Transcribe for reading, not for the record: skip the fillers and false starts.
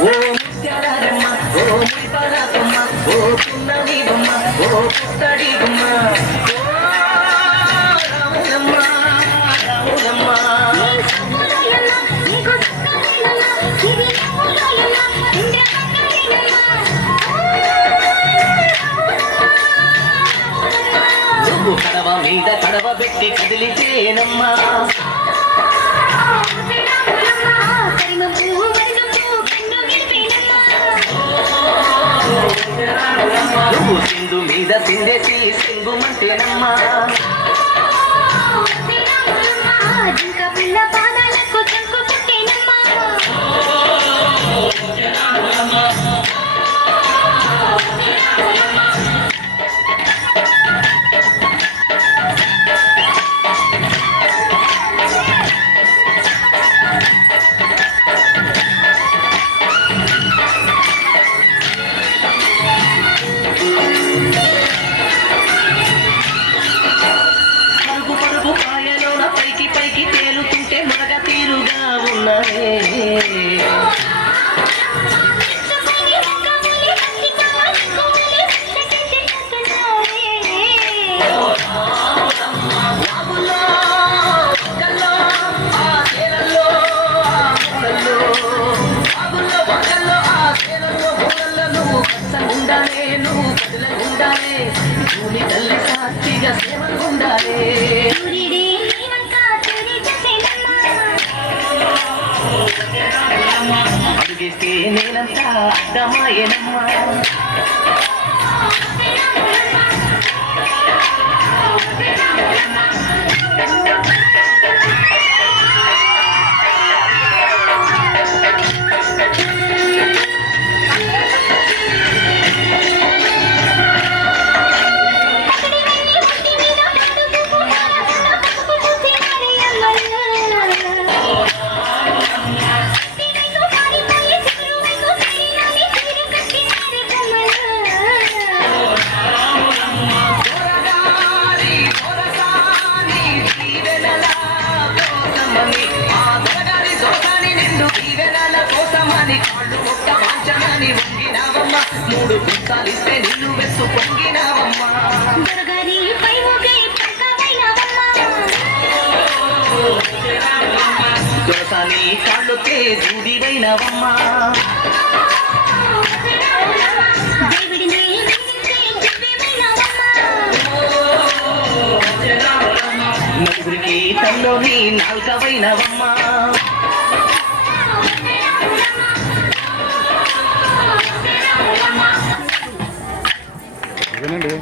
ఓ ముత్యాలమ్మ ఓ మురిపాలమ్మ ఓ పున్నమి బొమ్మ ఓ పుత్తడి బొమ్మ రాములమ్మ రాములమ్మ నువ్వు కడవ మీద కడవ పెట్టి కదిలితేనమ్మా నువ్వు సింధు మీద సిందేసి సింగుమంటేనమ్మా పైకి తేలుతుంటే మగ తీరుగా ఉన్నదే నువ్వు కదలగుండాలే భూమి తల్లి సాక్షిగా సేవలుండాలే అడుగేస్తే నేనంతా అడ్డమాయనమ్మా మూడు పుస్తాలిస్తే నిన్ను వెస్సు పొంగినావమ్మా దోసాని కాళ్ళొకే దూడివైనవమ్మా నలుగురికి తల్లోని నాల్కవైనవమ్మా అదేనండి